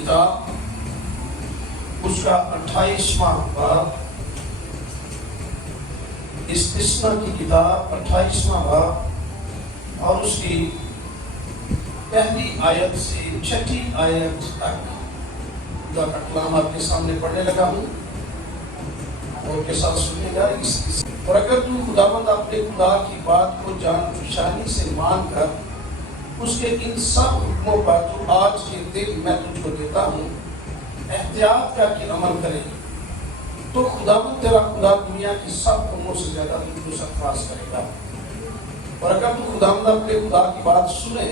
کتاب اس کا 28واں باب، استثناء کی کتاب 28واں باب اور اس کی پہلی آیت سے 6 آیت تک خدا کا کلام آپ کے سامنے پڑھنے لگا ہوں اور کے ساتھ سننے گا۔ اور اگر تو خداوند اپنے خدا کی بات کو جان پہچانی سے مان کر اس کے ان سب حکموں پر جو آج کے دن میں تجھ کو دیتا ہوں احتیاط کر کے عمل کرے تو خداوند تیرا خدا دنیا کی سب قوموں سے زیادہ تجھ کو سرفراز کرے گا۔ اور اگر تو خداوند اپنے خدا کی بات سنے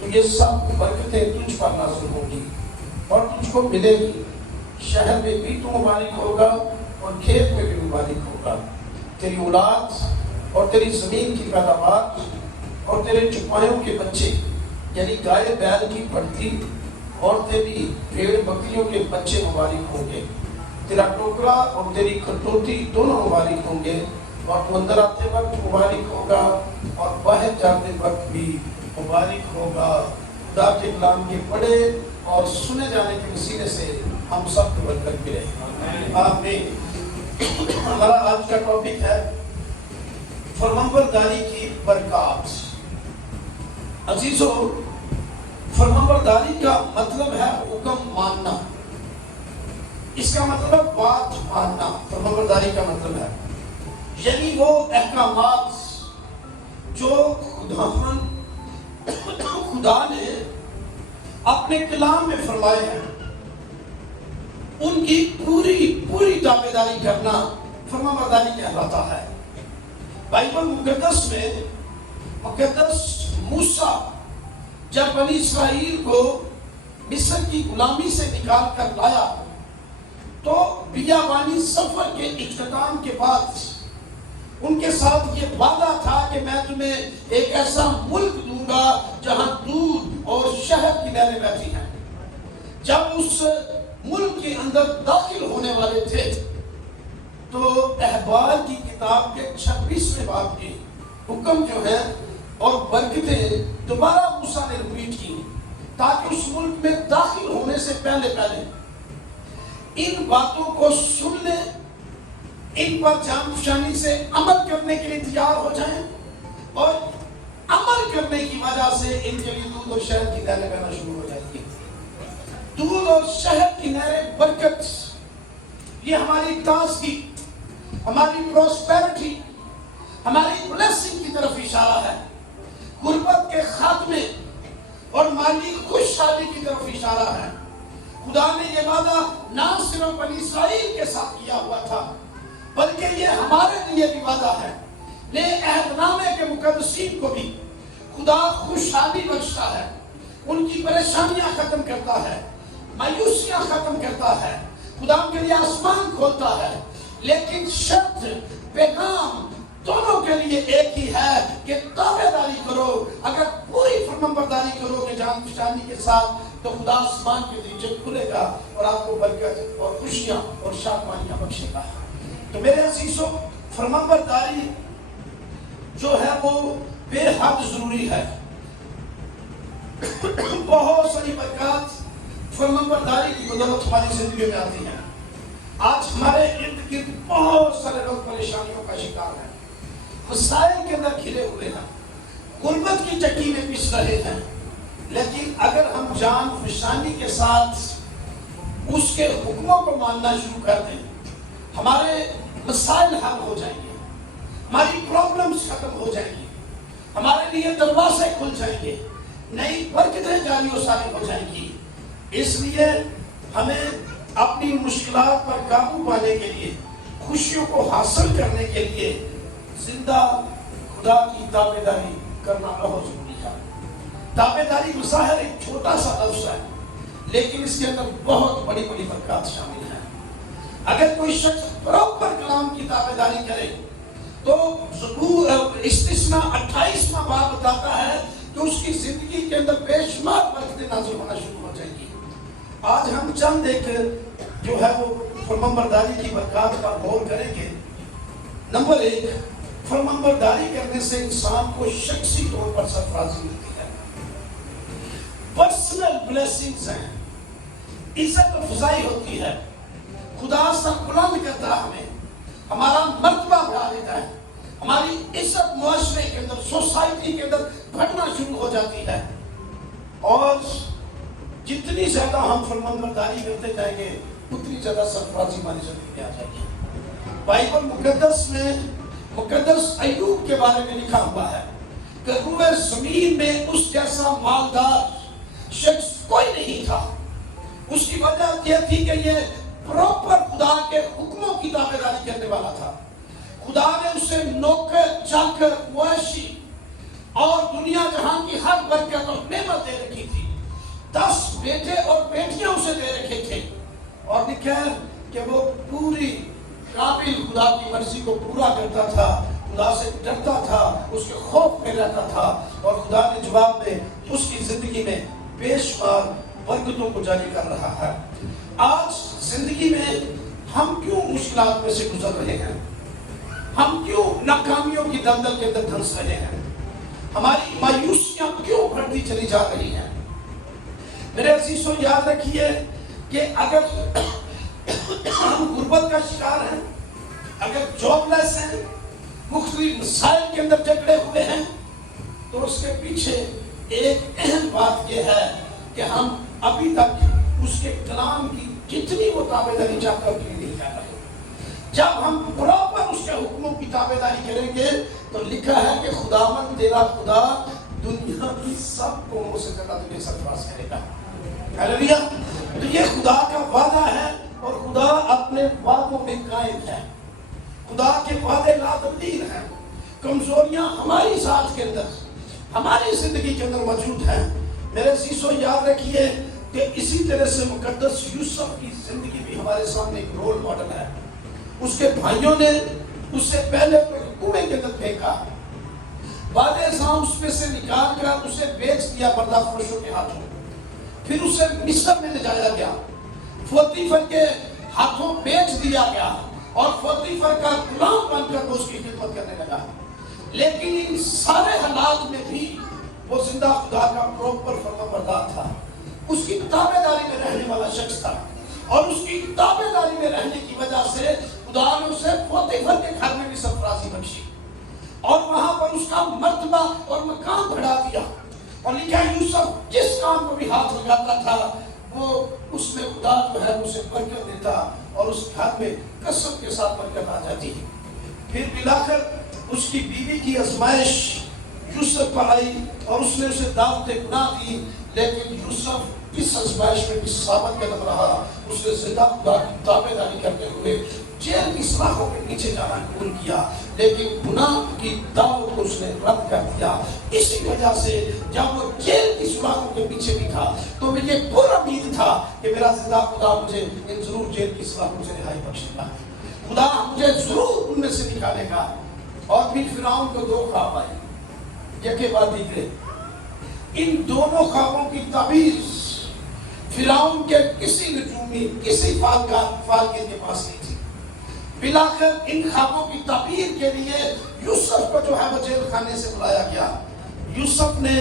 تو یہ سب برکتیں تجھ پر نازل ہوگی اور تجھ کو ملے گی۔ شہر میں بھی تو مبارک ہوگا اور کھیت میں بھی مبارک ہوگا۔ تیری اولاد اور تیری زمین کی پیداوار اور تیرے چپایوں کے بچے یعنی گائے بیل کی بڑھتی اور تیری بھیڑ بکریوں کے بچے مبارک ہوں گے۔ تیرا ٹوکرا اور تیری کھٹوتی دونوں مبارک ہوں گے اور تو اندر آتے وقت مبارک ہوگا اور باہر جاتے وقت بھی مبارک ہوگا۔ خدا کے کلام کے پڑھے اور سنے جانے کے وسیلے سے ہم سب کو برکت ملے۔ آمین۔ ہمارا آج کا ٹاپک ہے فرمانبرداری کی برکات۔ عزیزو، فرمانبرداری کا مطلب ہے حکم ماننا، اس کا مطلب بات ماننا فرمانبرداری کا مطلب ہے، یعنی وہ احکامات جو خدا نے اپنے کلام میں فرمائے ہیں ان کی پوری تابعداری کرنا فرمانبرداری کہلاتا ہے۔ بائبل مقدس میں موسیٰ جب بنی اسرائیل کو مصر کی غلامی سے نکال کر لایا تو بیابانی سفر کے اختتام کے بعد ان کے ساتھ یہ وعدہ تھا کہ میں تمہیں ایک ایسا ملک دوں گا جہاں دودھ اور شہد کی نہریں بہتی ہیں۔ جب اس ملک کے اندر داخل ہونے والے تھے تو احبار کی کتاب کے 26ویں باب کے حکم جو ہے اور برکتیں دوبارہ موسیٰ نے ریپیٹ کی تاکہ اس ملک میں داخل ہونے سے پہلے ان باتوں کو سن لیں، ان پر جان پہچانی سے عمل کرنے کے لیے تیار ہو جائیں اور عمل کرنے کی وجہ سے ان کے لیے دودھ اور شہد کی نہریں بہنا شروع ہو جائیں گی۔ دودھ اور شہد کی نہریں برکت، یہ ہماری تازگی، ہماری پروسپیرٹی، ہماری بلیسنگ کی طرف اشارہ ہے، غربت کے خاتمے اور مالی خوشحالی کی طرف اشارہ ہے۔ خدا نے یہ وعدہ نہ صرف بنی اسرائیل کے ساتھ کیا ہوا تھا بلکہ یہ ہمارے لیے بھی وعدہ ہے۔ نئے عہد نامے کے مقدسین کو بھی خدا خوشحالی بخشتا ہے، ان کی پریشانیاں ختم کرتا ہے، مایوسیاں ختم کرتا ہے، خدا کے لیے آسمان کھولتا ہے، لیکن شرط پیغام دونوں کے لیے ایک ہی ہے کہ تابعداری کرو۔ اگر پوری فرمانبرداری کرو کہ جان پہچانی کے ساتھ تو خدا آسمان کے دروازے کھلے گا اور آپ کو برکت اور خوشیاں اور شادمانیاں بخشے گا۔ تو میرے عزیزو، فرمانبرداری جو ہے وہ بے حد ضروری ہے۔ بہت ساری برکات فرمانبرداری کی بدولت ہماری زندگی میں آتی ہیں۔ آج ہمارے ارد گرد بہت سارے لوگ پریشانیوں کا شکار ہیں، مسائل کے اندر گھرے ہوئے ہیں، غربت کی چکی میں پس رہے ہیں، لیکن اگر ہم جان پہچانی کے ساتھ اس کے حکموں کو ماننا شروع کر دیں ہمارے مسائل حل ہو جائیں گے، ہماری پرابلمز ختم ہو جائیں گی، ہمارے لیے دروازے کھل جائیں گے، نئی برکتیں جاری و ساری ہو جائیں گی۔ اس لیے ہمیں اپنی مشکلات پر قابو پانے کے لیے، خوشیوں کو حاصل کرنے کے لیے زندہ خدا کی تابعداری کرنا بہت ضروری ہے۔ تابعداری بظاہر ایک چھوٹا سا لفظ ہے لیکن اس کے اندر بہت بڑی بڑی برکات شامل ہیں۔ اگر کوئی شخص پراپر کلام کی تابعداری کرے تو استثناء 28واں باب بتاتا ہے کہ اس کی زندگی کے اندر بے شمار برکتیں نازل ہونا شروع ہو جائیں گی۔ آج ہم چند ایک جو ہے وہ فرمانبرداری کی برکات پر غور کریں گے۔ نمبر 1، فرمانبرداری کرنے سے انسان کو شخصی طور پر سرفرازی ملتی ہے، پرسنل بلیسنگز ہیں، عزت افزائی ہوتی ہے، خدا سر بلند کرتا ہے ہمیں، ہمارا مرتبہ بڑھا دیتا ہے، ہماری عزت معاشرے کے اندر، سوسائٹی کے اندر بڑھنا شروع ہو جاتی ہے، اور جتنی زیادہ ہم فرمانبرداری کرتے جائیں گے اتنی زیادہ سرفرازی ہماری زندگی میں آ جائے گی۔ بائبل مقدس میں مقدس ایوب کے بارے میں لکھا ہوا ہے کہ روئے زمین میں اس جیسا مالدار شخص کوئی نہیں تھا۔ اس کی وجہ یہ تھی کہ یہ پراپر خدا کے حکموں کی تابعداری کرنے والا تھا۔ خدا نے اسے نوکر چاکر مویشی اور دنیا جہاں کی ہر برکت اور نعمت دے رکھی تھی، 10 بیٹے اور بیٹیاں اسے دے رکھے تھے، اور لکھا ہے کہ وہ پوری قابل خدا کی مرضی کو پورا کرتا تھا، خدا سے ڈرتا تھا، اس کے خوف میں رہتا تھا، اور خدا نے جواب میں اس کی زندگی میں بے شمار برکتوں کو جاری کر رہا ہے۔ آج زندگی میں ہم کیوں مشکلات میں سے گزر رہے ہیں؟ ہم کیوں ناکامیوں کی دلدل کے اندر دھنس رہے ہیں؟ ہماری مایوسیاں کیوں بڑھتی چلی جا رہی ہیں؟ میرے عزیزوں یاد رکھیے کہ اگر ہم غربت کا شکار ہیں، اگر جاب لیس ہیں، مختلف مسائل کے اندر جکڑے ہوئے ہیں، تو اس کے پیچھے ایک اہم بات یہ ہے کہ ہم ابھی تک اس کے کلام کی جتنی وہ تابعداری چاہتا ہے اتنی نہیں کر رہے۔ جب ہم پراپر اس کے حکموں کی تابعداری کریں گے تو لکھا ہے کہ خداوند تیرا خدا دنیا کی سب قوموں سے زیادہ تجھے سرفراز کرے گا۔ ہلیلویا! تو یہ خدا کا وعدہ ہے، اور خدا اپنے وعدوں میں قائم ہے۔ خدا کے وعدے لا تبدیل ہیں۔ کمزوریاں ہماری ذات کے اندر، ہماری زندگی کے اندر موجود ہیں۔ میرے عزیزوں یاد رکھیے کہ اسی طرح سے مقدس یوسف کی زندگی بھی ہمارے سامنے ایک رول ماڈل ہے۔ اس کے بھائیوں نے اس سے پہلے کنویں کے اندر پھینکا، بعد ازاں اس میں سے نکال کر اسے بیچ دیا پردہ فروشوں کے ہاتھوں، پھر اسے مصر میں لے جایا گیا، پوتیفر کے ہاتھوں بیچ دیا گیا، اور پوتیفر کا غلام بن کر اس کی خدمت کرنے لگا۔ لیکن ان سارے حالات میں بھی وہ زندہ خدا کا پراپر فرمانبردار تھا، اس کی تابعداری میں رہنے والا شخص تھا، اور اس کی تابعداری میں رہنے کی وجہ سے خدا نے اسے پوتیفر کے گھر میں بھی سرفرازی بخشی، اور وہاں پر اس کا مرتبہ اور مقام بڑھا دیا۔ اور لکھا یوسف جس کام کو بھی ہاتھ لگاتا تھا وہ اس میں خدا جو ہے اسے برکت دیتا، اور اس گھر میں کثرت کے ساتھ برکت آ جاتی۔ پھر بلاخر اس کی بیوی کی آزمائش یوسف پر آئی، اور اس نے اسے دعوت گناہ دی، لیکن یوسف اس آزمائش میں بھی ثابت قدم رہا۔ اس نے زندہ خدا کی تابعداری کرتے ہوئے جیل کی سلاخوں کے نیچے جانا قبول کیا، لیکن گناہ کی دعوت کو اس نے رد کر دیا۔ اسی وجہ سے جب وہ جیل کی سلاخوں کے پیچھے بھی تھا تو مجھے پورا امید تھا کہ میرا زندہ خدا مجھے ضرور جیل کی سلاخوں سے رہائی بخشے گا، خدا مجھے ضرور ان میں سے نکالے گا۔ اور پھر فرعون کو 2 خواب آئے، یکے بعد دیگرے۔ ان دونوں خوابوں کی تعبیر فرعون کے کسی نجومی، کسی فالگیر کے پاس نہیں تھی۔ بلاخر ان خوابوں کی تعبیر کے لیے یوسف کو جو ہے وہ جیل خانے سے بلایا گیا۔ یوسف نے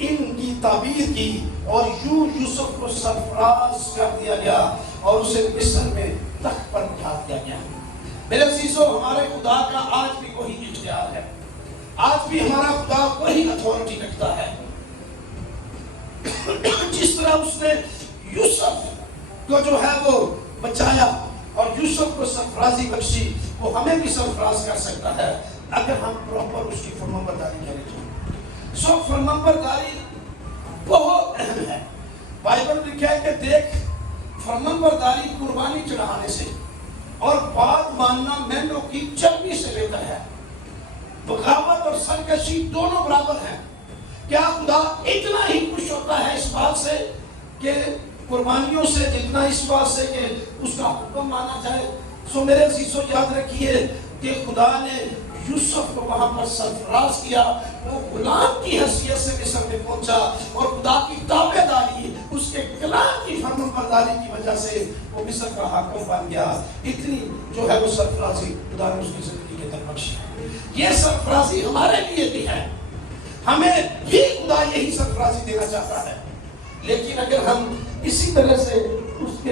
ان کی تعبیر کی، اور یوں یوسف کو سرفراز کر دیا گیا، اور اسے مصر میں تخت پر بٹھا دیا گیا۔ میرے عزیزو، ہمارے خدا کا آج بھی وہی اختیار ہے، آج بھی ہمارا خدا وہی اتھارٹی رکھتا ہے۔ جس طرح اس نے یوسف کو جو ہے وہ بچایا اور یوسف کو سرفرازی بخشی، وہ ہمیں بھی سرفراز کر سکتا ہے اگر ہم پراپر اس کی فرمانبرداری کریں تو۔ سو فرمانبرداری بہت اہم ہے۔ بائبل میں کہا ہے کہ دیکھ، فرمانبرداری قربانی چڑھانے سے اور بات ماننا مینوں کی چربی سے بہتر ہے۔ بغاوت اور سرکشی دونوں برابر ہیں۔ کیا خدا اتنا ہی خوش ہوتا ہے اس بات سے کہ قربانیوں سے جتنا اس بات سے کہ اس کا حکم مانا جائے؟ سو میرے عزیزو یاد رکھیے کہ خدا نے یوسف کو وہاں پر سرفراز کیا، وہ غلام کی حیثیت سے مصر میں پہنچا، اور خدا کی تابعداری، اس کے کلام کی فرمانبرداری کی وجہ سے وہ مصر کا حاکم بن گیا۔ اتنی جو ہے وہ سرفرازی خدا نے اس کی زندگی کے اندر بخشی۔ یہ سرفرازی ہمارے لیے بھی ہے، ہمیں بھی خدا یہی سرفرازی دینا چاہتا ہے، لیکن اگر ہم اسی طرح سے اس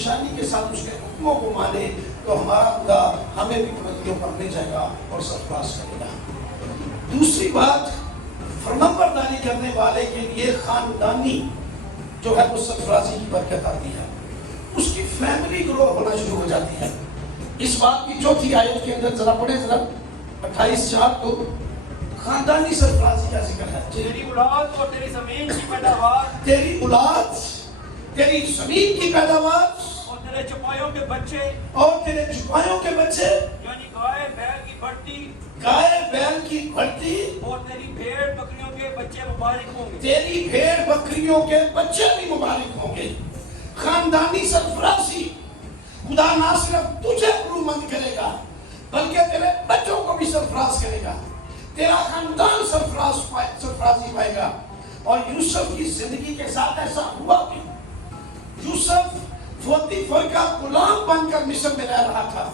پریشانی کے ساتھ اس کے حکموں کو مانے تو ہمارا خدا ہمیں بھی بلندیوں پر لے جائے گا اور سرفراز کرے گا۔ دوسری بات، فرمانبرداری کرنے والے کے لیے خاندانی جو ہے وہ سرفرازی کی برکت آتی ہے، اس کی فیملی گرو ہونا شروع ہو جاتی ہے۔ اس بات کی چوتھی آیت کے اندر ذرا پڑھیں، ذرا 28:4 کو خاندانی سرفرازی کا ذکر ہے۔ تیری اولاد اور تیری زمین کی پیداوار، تیری اولاد، تیری زمین کی پیداوار اور تیرے چپائیوں کے بچے، اور تیرے چپائیوں کے بچے، یعنی گائے بیل کی بڑھتی، گائے بیل کی بڑھتی، اور تیری بھیڑ بکریوں کے بچے مبارک ہوں گے۔ تیری بھیڑ بکریوں کے بچے بھی مبارک ہوں گے۔ خاندانی سرفرازی، خدا نہ صرف تجھے عقلمند کرے گا بلکہ تیرے بچوں کو بھی سرفراز کرے گا، تیرا خاندان سرفرازی پائے گا۔ اور یوسف کی زندگی کے ساتھ ایسا ہوا کہ یوسف پوتیفر کا غلام بن کر مصر میں رہ رہا تھا۔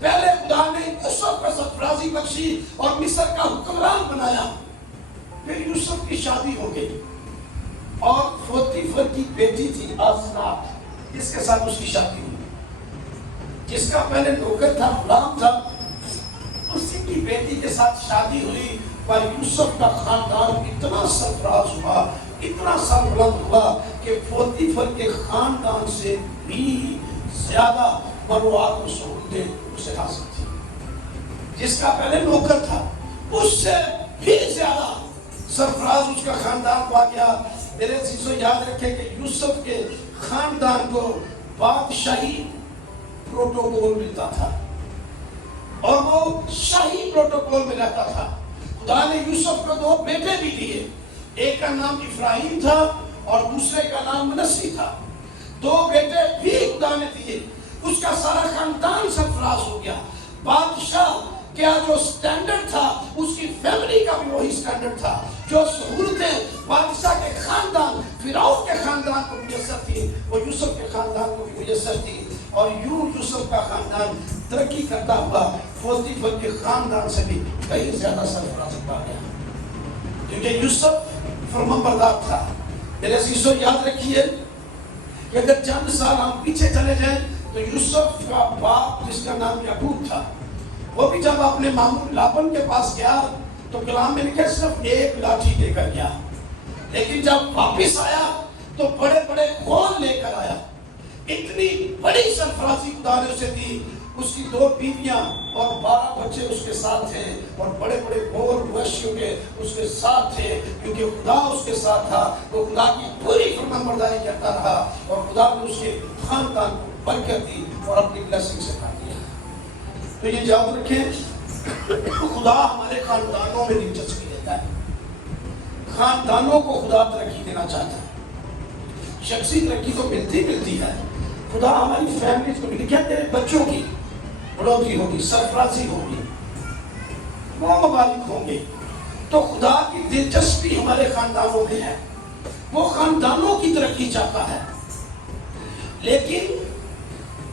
پہلے خدا نے یوسف کو سرفرازی بخشی اور مصر کا حکمران بنایا۔ پھر یوسف کی شادی ہو گئی اور پوتیفر کی بیٹی تھی آسنات، جس کے ساتھ اس کی شادی ہوئی، جس کا پہلے نوکر تھا، غلام تھا، اسی کی بیٹی کے ساتھ شادی ہوئی۔ پر یوسف کا خاندان اتنا سرفراز ہوا، اتنا سربلند ہوا کہ پوتیفر کے خاندان سے بھی زیادہ مروعات و سہولتیں اسے حاصل تھی۔ جس کا پہلے نوکر تھا اس سے بھی زیادہ سرفراز اس کا خاندان پا گیا۔ میرے عزیزو یاد رکھیں کہ یوسف کے خاندان کو بادشاہی پروٹوکول ملتا تھا اور وہ شاہی پروٹوکول میں رہتا تھا۔ خدا نے یوسف کو 2 بیٹے بھی دیے، ایک کا نام افراہیم تھا اور دوسرے کا نام منسی تھا۔ 2 بیٹے بھی خدا نے دیے، اس کا سارا خاندان سرفراز ہو گیا۔ بادشاہ کیا جو سٹینڈرڈ تھا اس کی فیملی کا بھی وہی سٹینڈرڈ تھا۔ جو سہولتیں بادشاہ کے خاندان، فرعون کے خاندان کو میسر تھی، وہ یوسف کے خاندان کو بھی میسر تھی۔ اور یوں یوسف کا خاندان ترقی کرتا ہوا پوتیفر کے خاندان سے بھی کہیں زیادہ سرفراز پا گیا، کیونکہ یوسف فرمانبردار تھا۔ میرے عزیزو یاد رکھیے کہ اگر چند سال ہم پیچھے چلے جائیں تو یوسف کا باپ جس کا نام یعقوب تھا، وہ بھی جب اپنے ماموں لابن کے پاس گیا تو کلام میں لکھا صرف 1 لاٹھی لے کر گیا، لیکن جب واپس آیا تو بڑے بڑے کھول لے کر آیا۔ اتنی بڑی سرفرازی خدا نے اسے دی۔ اس کی 2 بیویاں اور 12 بچے اس کے ساتھ تھے اور بڑے بڑے گھوڑ مویشیوں کے اس کے ساتھ تھے، کیونکہ خدا اس کے ساتھ تھا۔ وہ خدا کی پوری فرمانبرداری کرتا رہا اور خدا نے اس کے خاندان کو برکت دی اور اپنی بلیسنگ سے کھا دیا۔ تو یہ یاد رکھیں، خدا ہمارے خاندانوں میں دلچسپی لیتا ہے، خاندانوں کو خدا ترقی دینا چاہتا ہے۔ شخصی ترقی تو ملتی ہے، خدا ہماری فیملیز کو بھی لکھا تیرے بچوں کی بڑھوتری ہوگی، سرفرازی ہوگی، وہ مبارک ہوں گے۔ تو خدا کی دلچسپی ہمارے خاندانوں میں ہے، وہ خاندانوں کی ترقی چاہتا ہے۔ لیکن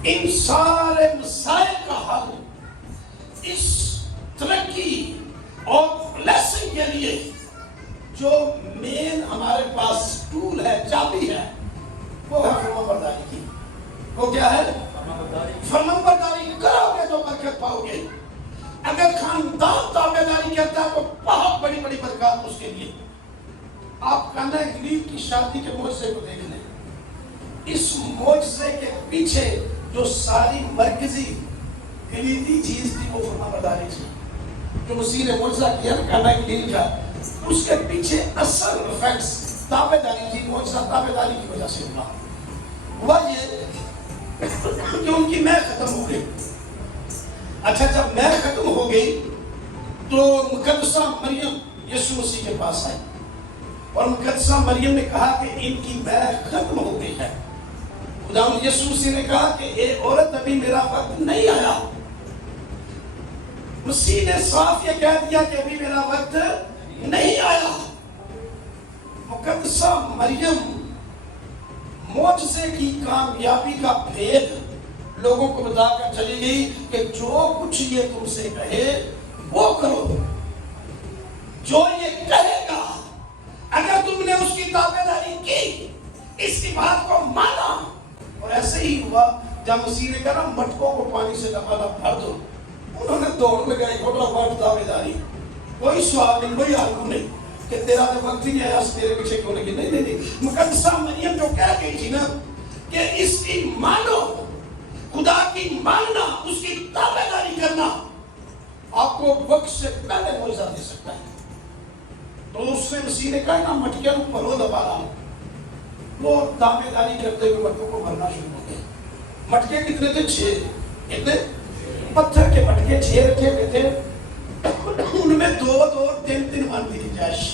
ان سارے مسائل کا حل اس ترقی اور بلیسنگ کے لیے جو مین ہمارے پاس ٹول ہے، چابی ہے، وہ ہے فرمانبرداری کی۔ وہ کیا ہے؟ فرمانبرداری کرو گے تو برکت پاؤ گے۔ اگر خاندان تابعداری کرتا ہے تو بہت بڑی بڑی برکات اس کے لیے۔ آپ کانا گلیل کی شادی کے معجزے کو دیکھ لیں، اس معجزے کے پیچھے جو ساری مرکزی کلیدی چیز تھی وہ فرمانبرداری تھی۔ جو مسیح نے معجزہ کیا کانا گلیل کا، اس کے پیچھے اصل ریفیکٹس تابعداری تھی۔ معجزہ تابعداری کی وجہ سے ہوا یہ کہ ان کی مہر ختم ہو گئی۔ اچھا، جب مہر ختم ہو گئی تو مقدسہ مریم یسوع مسیح کے پاس آئی اور مقدسہ مریم نے کہا کہ ان کی مہر ختم ہو گئی ہے۔ خدا یسوع مسیح نے کہا کہ اے عورت، ابھی میرا وقت نہیں آیا۔ مسیح نے صاف یہ کہہ دیا کہ ابھی میرا وقت نہیں آیا۔ مقدسہ مریم معجزے کی کامیابی کا بھید لوگوں کو بتا کر چلی گئی کہ جو کچھ یہ تم سے کہے وہ کرو، جو یہ کہے گا اگر تم نے اس کی تابعداری کی، اس کی بات کو مانا۔ اور ایسے ہی ہوا جب مسیح نے کہا مٹکوں کو پانی سے لبالب بھر دو، انہوں نے دوڑ لگائی فٹافٹ دعویداری، کوئی سوال نہیں، کوئی آرگو نہیں کہ تیرا تو وقت ہی ہے اس تیرے پیچھے کیوں لگی، نہیں نہیں نہیں۔ مقدسہ مریم جو کہہ گئی تھی نا کہ اس کی مانو، خدا کی ماننا، اس کی تابعداری کرنا آپ کو وقت سے پہلے معجزہ دے سکتا ہے۔ تو اس نے مسیح نے کہا نا مٹکیاں بھرو دوبارہ، وہ تابعداری کرتے ہوئے مٹکوں کو بھرنا شروع ہو گئے۔ مٹکے کتنے تھے؟ 6۔ کتنے؟ پتھر کے مٹکے 6 رکھے ہوئے تھے، ان میں 2 اور 3 من کی گنجائش۔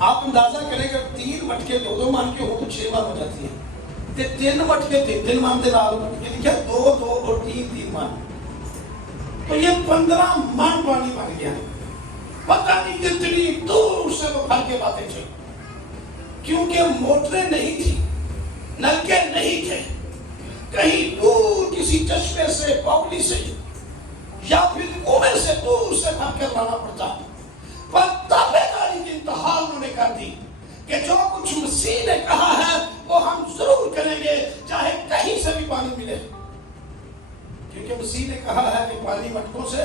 آپ اندازہ کریں کہ 3 مٹکے 2 من کے ہو تو 6 من ہو جاتی ہے، 3 مٹکے 3 من کے لال مٹکے لکھا 2 اور 3 من، تو یہ 15 من پانی بن گیا۔ پتہ نہیں کتنی دور سے وہ بھر کے لاتے تھے، کیونکہ موٹریں نہیں تھی، نلکے نہیں تھے، کہیں دور کسی چشمے سے، باولی سے یا پھر کنویں سے دور سے بھر کر لانا پڑتا۔ پر تابعداری کی انتہا انہوں نے کر دی کہ جو کچھ مسیح نے کہا ہے وہ ہم ضرور کریں گے، چاہے کہیں سے بھی پانی ملے، کیونکہ مسیح نے کہا ہے کہ پانی مٹکوں سے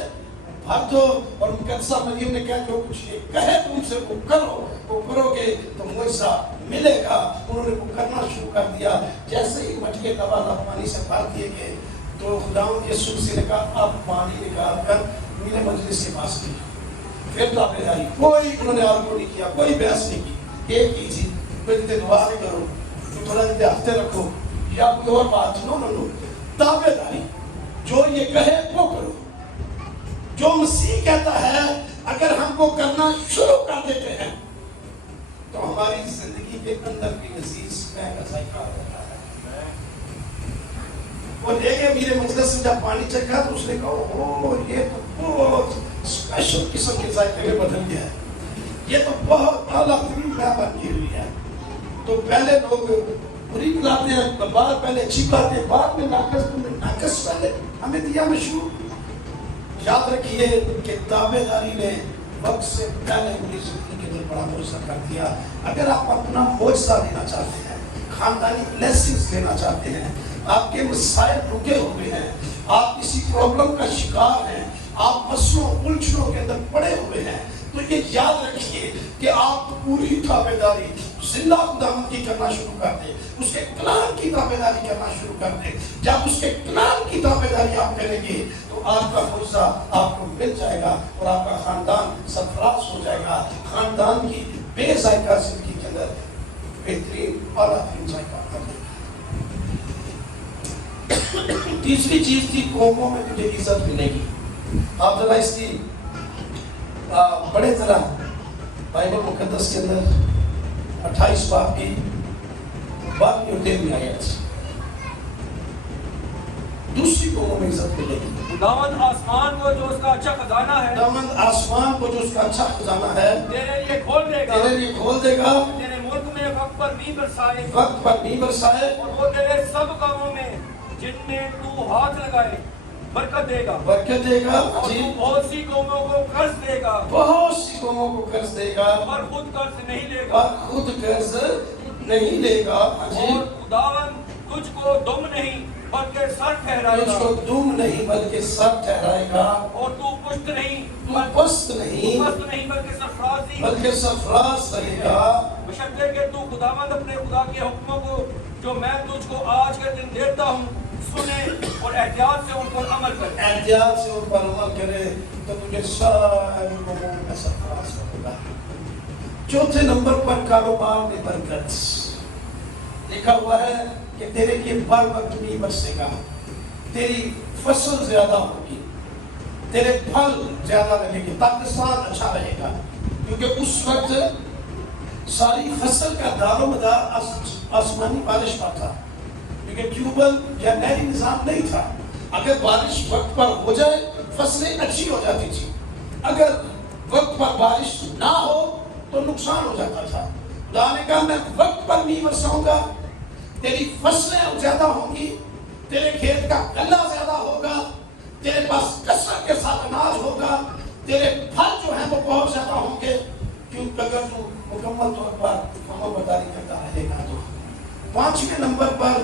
بھر دو، اور مقدسہ مریم نے کہا جو کچھ یہ کہے تم سے وہ کرو، وہ کرو گے تو معجزہ ملے گا۔ انہوں نے وہ کرنا شروع کر دیا۔ جیسے ہی مٹکے لبالب پانی سے بھر دیے گئے تو خداوند یسوع مسیح نے کہا اب پانی نکال کر میرے مجلس کے پاس لے۔ پھر تابعداری، کوئی انہوں نے آرگو نہیں کیا، کوئی بحث نہیں کی، ایک ہی تھی کوئی دعا کرو، تھوڑا ہفتے رکھو یا کوئی اور بات، نو تابعداری، جو یہ کہے وہ کرو۔ جو مسیح کہتا ہے اگر ہم کو کرنا شروع کر دیتے ہیں تو ہماری زندگی کے اندر بھی عزیز میں کا ذائقہ ہوتا ہے۔ وہ لے گئے میرے مجلس سے، جب پانی چکھا تو اس نے کہا اوہ یہ تو بہت اسپیشل قسم کے ذائقے میں بدل گیا ہے، یہ تو بہت اعلیٰ ترین بن کی ہوئی ہے۔ تو پہلے لوگ بری کھلاتے ہیں، پہلے اچھی کھلاتے ہیں، بعد میں ناقص پہلے ہمیں دیا مشہور۔ یاد رکھیے کہ تابعداری نے وقت سے پہلے میری زندگی کے اندر بڑا معجزہ کر دیا۔ اگر آپ اپنا معجزہ لینا چاہتے ہیں، خاندانی بلیسنگز لینا چاہتے ہیں، آپ کے مسائل رکے ہوئے ہیں، آپ کسی پرابلم کا شکار ہیں، آپ مسئلوں الجھنوں کے اندر پڑے ہوئے ہیں، تو یہ یاد رکھیے کہ آپ پوری تابعداری زندہ خداوند کی کرنا شروع کر دیں، اس کے کلام کی تابعداری کرنا شروع کر دیں۔ جب اس کے کلام کی تابعداری آپ کریں گے تو آپ کا معجزہ آپ کو مل جائے گا اور آپ کا خاندان سرفراز ہو جائے گا۔ خاندان کی بے ذائقہ زندگی کے اندر بہترین اعلیٰ ترین ذائقہ کر دے گا۔ تیسری چیز تھی قوموں میں تجھے عزت ملے گی۔ آپ ذرا اس کی بڑے ذرا بائبل مقدس کے اندر 28 باب کی 12 آیت، دوسری قوموں میں عزت ملے گی۔ خداوند آسمان کو جو اس کا اچھا خزانہ ہے، خداوند آسمان کو جو اس کا اچھا خزانہ ہے تیرے لیے کھول دے گا، تیرے لیے کھول دے گا، تیرے ملک میں وقت پر نہیں برسائے، وقت پر نہیں برسائے، اور وہ تیرے سب کاموں میں جن میں تو ہاتھ لگائے برکت دے گا، برکت دے گا، اور تو بہت سی قوموں کو قرض دے گا، بہت سی قوموں کو قرض دے گا، اور خود قرض نہیں لے گا، اور خود قرض نہیں لے گا۔ اور خداوند تجھ کو دم نہیں بلکہ سر ٹھہرائے تجھ گا، کو دم نہیں بلکہ سر ٹھہرائے گا، اور تو پشت نہیں تو پست نہیں بلکہ سرفرازی، بلکہ سرفراز رہے گا، بشرطے کہ تو خداوند اپنے خدا کے حکموں کو جو میں تجھ کو آج کے دن دیتا ہوں سنے اور احتیاط سے ان پر عمل کرے۔ احتیاط سے ان پر عمل کرے تو تجھے سارے قوموں میں سرفراز کرے گا۔ چوتھے نمبر پر کاروبار میں برکت لکھا ہوا ہے کہ تیرے لیے بر وقت نہیں برسے گا، تیری فصل زیادہ ہوگی، تیرے پھل زیادہ لگے گی، پاکستان اچھا رہے گا، کیونکہ اس وقت ساری فصل کا دار و مدار آسمانی بارش پر تھا، کیونکہ ٹیوبل یا نہری نظام نہیں تھا۔ اگر بارش وقت پر ہو جائے فصلیں اچھی ہو جاتی تھی، اگر وقت پر بارش نہ ہو تو نقصان ہو جاتا تھا۔ خدا نے کہا میں وقت پر نہیں برساؤں گا، تیری فصلیں زیادہ ہوں گی، تیرے کھیت کا غلہ زیادہ ہوگا، تیرے پاس کثرت کے ساتھ اناج ہوگا، تیرے پھل جو ہیں وہ بہت زیادہ ہوں گے، کیونکہ اگر تو مکمل طور پر فرمانبرداری کرتا رہے گا تو۔ 5ویں نمبر پر